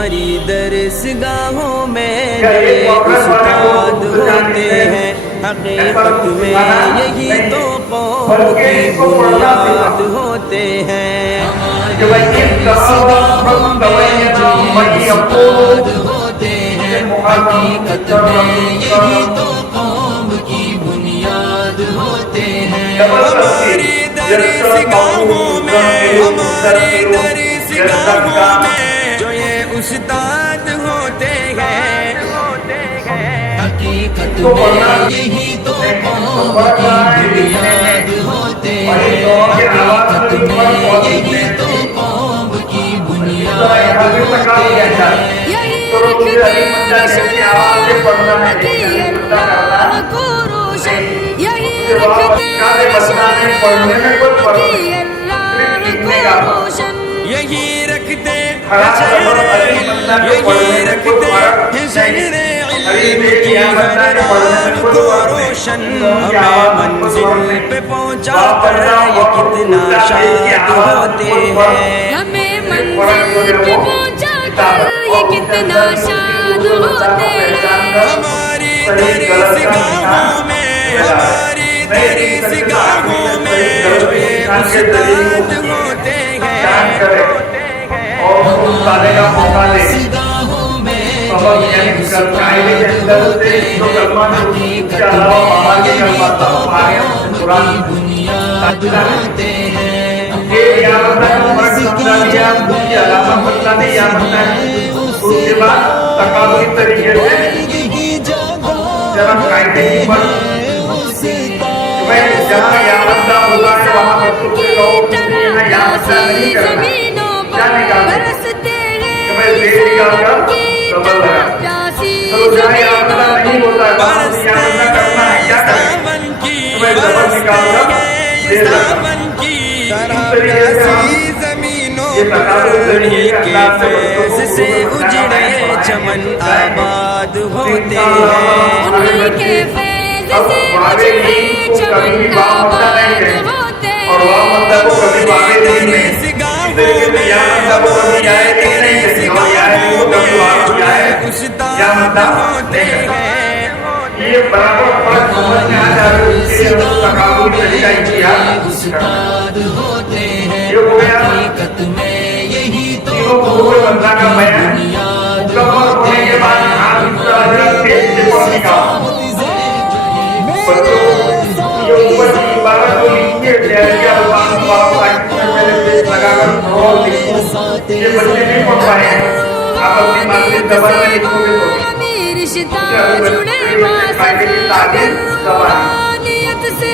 ہماری درسگاہوں میں یہ استاد ہوتے ہیں، حقیقت میں یہی تو قوم کی بنیاد ہوتے ہیں۔ ہماری درسگاہوں میں جو یہ استاد ہوتے ہیں، حقیقت میں یہی تو قوم کی بنیاد ہوتے ہیں۔ ہماری درسگاہوں میں، ہماری درسگاہوں میں جو یہ استاد ہوتے ہیں، حقیقت میں یہی تو قوم کی بنیاد ہوتے ہیں۔ حقیقت میں یہی تو قوم کی بنیاد ہوتے ہیں۔ یہی رکھتے شان کی اللہ کو روشن، یہی رکھتے شان کی اللہ کو روشن، یہی رکھتے ہیں شہر علم، یہی رکھتے ہیں شہر علم کی ہر رات کو روشن۔ ہمیں منزل پہ پہنچا کر یہ کتنا شاد ہوتے ہیں۔ ہمیں منزل پہ پہنچا کر یہ کتنا شاد ہوتے ہیں۔ ہماری درسگاہوں میں، ہماری درسگاہوں میں جو یہ استاد ہوتے ہیں، درسگاہوں میں جو یہ استاد ہوتے ہیں، حقیقت میں یہی تو قوم کی بنیاد ہوتے ہیں۔ زمینوں پر برستے ہیں کی طرح پیاسی زمینوں پر برستے ہیں یہ ساون کی، برستے ہیں یہ ساون کی طرح پیاسی زمینوں پر، ہی کے فیض سے اجڑے چمن آباد ہوتے ہیں۔ انہی کے فیض سے اجڑے چمن آباد ہوتے ہیں۔ ہماری درسگاہوں میں، ہماری درسگاہوں میں جو یہ استاد ہوتے ہیں، درسگاہوں میں جو یہ استاد ہوتے ہیں، حقیقت میں یہی تو قوم کی بنیاد ہوتے ہیں۔ رشتہ جڑے واصف اگر روحانیت سے،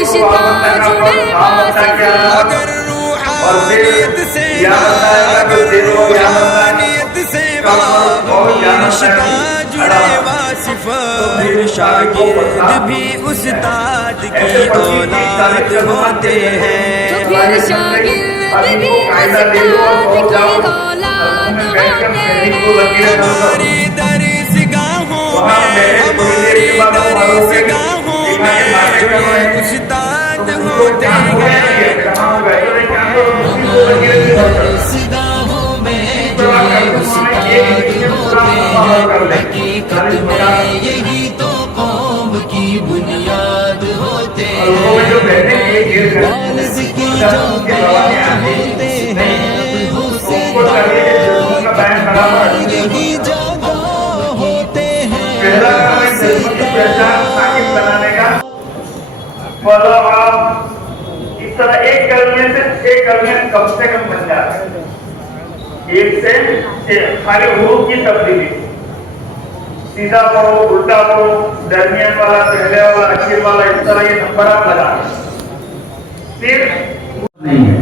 رشتہ جڑے واصف اگر روحانیت سے، اگر روحانیت سے رشتہ جڑے واصف، پھر شاگرد بھی استاد کی اولاد ہوتے ہیں۔ پھر شاگرد بھی استاد کی اولاد ہوتے ہیں۔ ہماری درسگاہوں میں، ہماری درسگاہوں میں جو یہ استاد ہوتے ہیں، درسگاہوں میں جو یہ استاد ہوتے ہیں، حقیقت میں یہی تو قوم کی بنیاد ہوتے ہیں۔ والد کی جو بیعت ہوتے ہیں، والد کی جگہ ہوتے ہیں۔ اس طرح ایک کلمے سے ایک کلمے کم سے کم بن جاتا ہے، ایک سے خالی حروف کی تبدیلی، سیدھا پڑھو الٹا پڑھو، درمیان والا پہلے والا اخیر والا، اس طرح یہ نمبر آپ لگا پھر نہیں ہے۔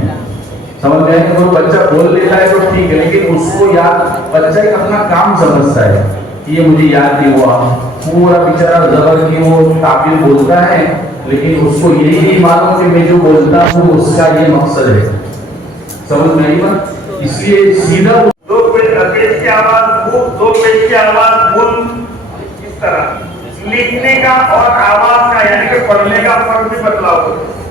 سمجھ گئے کہ وہ بچہ بول لیتا ہے تو ٹھیک ہے، لیکن اس کو یاد، بچہ ایک اپنا کام سمجھتا ہے کہ یہ مجھے یاد نہیں ہوا، پورا بیچارہ زبر کی وہ تعبیر بولتا ہے، لیکن اس کو یہی نہیں معلوم کہ میں جو بولتا ہوں اس کا یہ مقصد ہے۔ سمجھ نہیں بات؟ اس لیے سیدھا دو پیش کی آواز بھول، دو پیش کی آواز بھول، اس طرح لکھنے کا اور آواز کا یعنی کہ پڑھنے کا فرق بھی بدلاؤ ہوتا ہے۔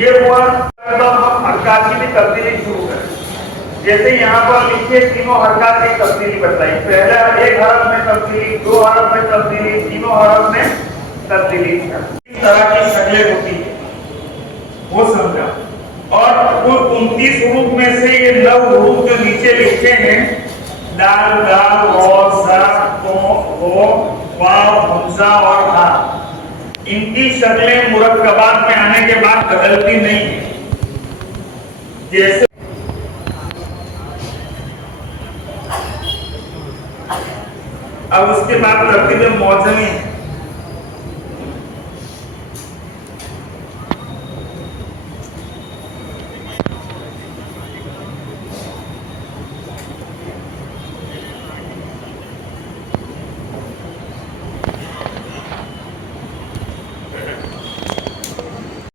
یہ ہوا ہم عکاسی کی تبدیلی شروع کریں، جیسے یہاں پر لکھے تینوں حرکات کی تبدیلی بتائی، پہلا ایک حرف میں تبدیلی، دو حرف میں تبدیلی، تینوں حرف میں تبدیلی، اس طرح کی شکلیں ہوتی ہیں وہ سمجھا۔ اور کل 29 حروف میں سے یہ 9 حروف جو نیچے لکھے ہیں، دال، دال، اور سا، تو، ہو، واو، حمزہ اور ہا، ان کی شکلیں مرکبات میں آنے کے بعد بدلتی نہیں ہیں۔ جیسے اب اس کے بعد ترتیب معجمی ہے،